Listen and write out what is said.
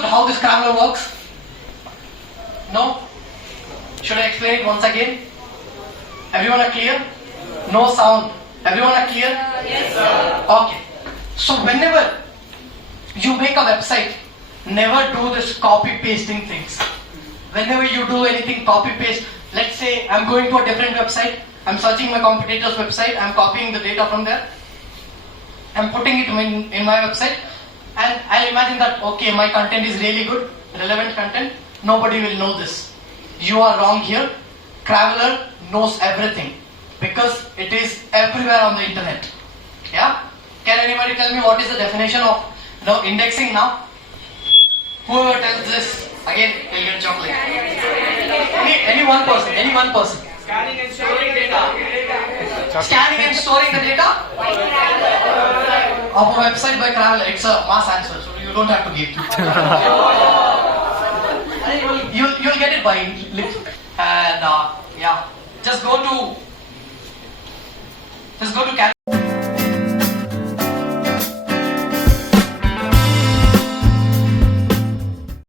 understood how this Scrambler works? No? Should I explain it once again? Everyone are clear? No sound. Everyone are clear? Yes, sir. Okay. So whenever you make a website, never do this copy pasting things. Whenever you do anything copy paste, let's say I'm going to a different website, I'm searching my competitor's website, I'm copying the data from there, I'm putting it in my website, and I'll imagine that, okay, my content is really good, relevant content, nobody will know this. You are wrong here. Traveler knows everything because it is everywhere on the internet. Yeah? Can anybody tell me what is the definition of indexing now? Whoever tells this, again, will get chocolate. Any one person. Scanning and storing data. Scanning and storing the data of a website by Traveler. It's a mass answer, so you don't have to give. You'll get it by lip. And yeah, just go to